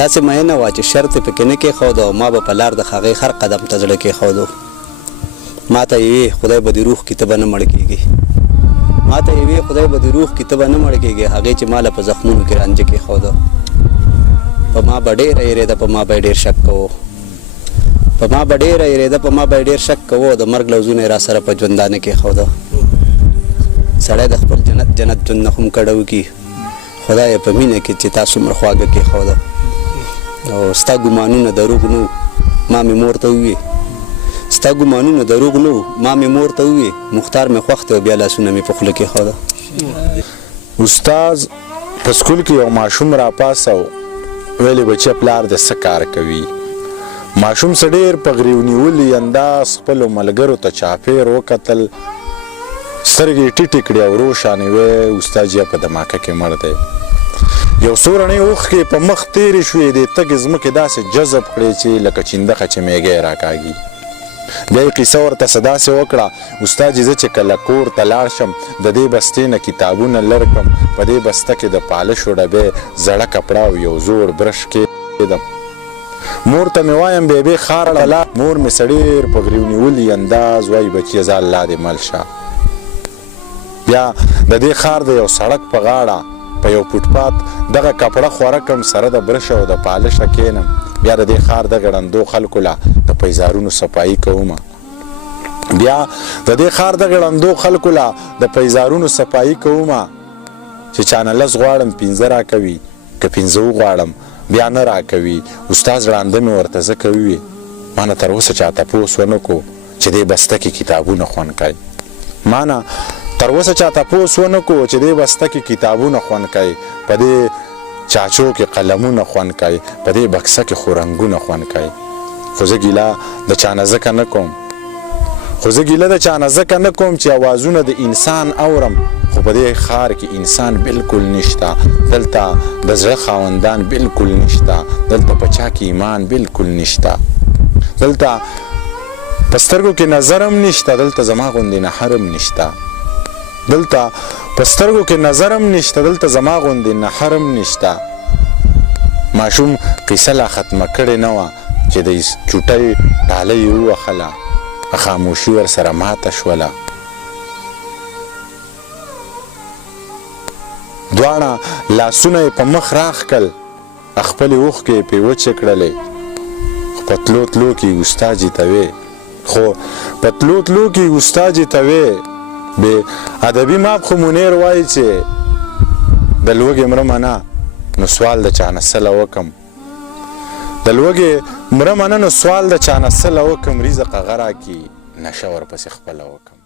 داسې مینه وه چې شرط یې پکې نه کېښود او ما به په لار د هغې هر قدم ته زړه کېښودو. ما ته یې وې خدای به دې روح کې ته به نه مړ کېږي، ما ته یې وې خدای به دې روح کې ته به نه مړ کېږي. هغې چې ما له په زخمونو کې رانجه کېښودو. په ما به ډېره یېرېده، په ما به یې ډېر شک کوو، په ما به ډېره یېرېده، په ما به یې ډېر شک کوو. د مرګ لوظونه یې را سره په ژوندانه کېښوده. سړی د خپل جنت ژوند نه هم کډه وکړي، خدای په مینه کې چې تا څومره خواږه کېښوده. او ستا ګمانونه دروغ نه وو، ما مې مور ته ووې. ستا ګمانونه دروغ نه وو، ما مې مور ته ووې. مختار مې خوښ دی او بیا لاسونه مې په خوله کېښوده. استاد په سکول کې یو ماشوم راپاڅو، ویلې بچیه پلار د څه کار کوي. ماشوم څه ډېر په غریو نیولي انداز خپلو ملګرو ته چاپېر وکتل، سترګې یې ټیټې کړې او روښانې وې استاد جی په دماکه کې مړ دی. یو څو رڼې اوښکې په مخ تېرې شوې، د تګې ځمکې داسې جذب کړې چې لکه چندخه چې میږی راکاږي. بیا یې قیصه ورته څه داسې وکړه، استاد جي زه چې کله کور ته لاړ شم د دې بستې نه کتابونه لر کړم، په دې بسته کې د پالشو ډبې، زړه کپړه او یو زوړ برش کېږدم. مور ته مې وایم بیبې ښار ته لاړ. مور مې څه ډېر په غریو نیولي انداز وایي بچیه ځه الله دې مل شه. بیا د دې ښار د یو سړک په غاړه په یو فوټپات دغه کپړه خوره کړم، سره د برش او د پالشه کښېنم. بیا د دې ښار دغه ړندو خلکو له د پیزارونو صفایي کومه. بیا د دې ښار دغه ړندو خلکو له د پیزارونو صفایي کومه چې چانه لس غواړم پنځه راکوي، که پنځه وغواړم بیا نه راکوي. استاد ړانده مې ورته ځکه ووې ما نه تر اوسه چا تپوس ونه کړو چې دې بسته کې کتابونه خوند کوي. ما نه تر اوسه چا تپوس ونه کړو چې دې بسته کې کتابونه خوند کوي، په دې چاچو کې قلمونه خوند کوي، په دې بکسه کې خو رنګونه خوند کوي. خو زه ګیله د چا نه ځکه نه کوم، خو زه ګیله د چا نه ځکه نه کوم چې اوازونه د انسان اورم، خو په دې ښار کې انسان بالکل نشته. دلته د زړه خاوندان بالکل نشته، دلته په چا کې ایمان بالکل نشته، دلته په سترګو کې نظر هم نشته، دلته زما غوندې نهر هم نشته، دلته په سترګو کې نظر هم نشته، دلته زما غوندې نهر هم نشته. ماشوم قیصه لا ختمه کړې نه وه چې د چوټۍ ډاله یې ووهله، خاموشي ورسره ماته شوله. دواړه لاسونه یې په مخ راښ کړل، خپلې اوښکې یې پرې وچې کړلې. خو په تلو تلو کې استاد جي ته وې، خو په تلو تلو کې استاد جي ته وې بې ادبي ماب خو منیر وایي چې د لوږې مړه منه نو سوال د چا نه سله وکم، د لوږې مړه منه نو سوال د چا نه سله وکم، رزق هغه راکړي نشه ورپسې خپله وکم.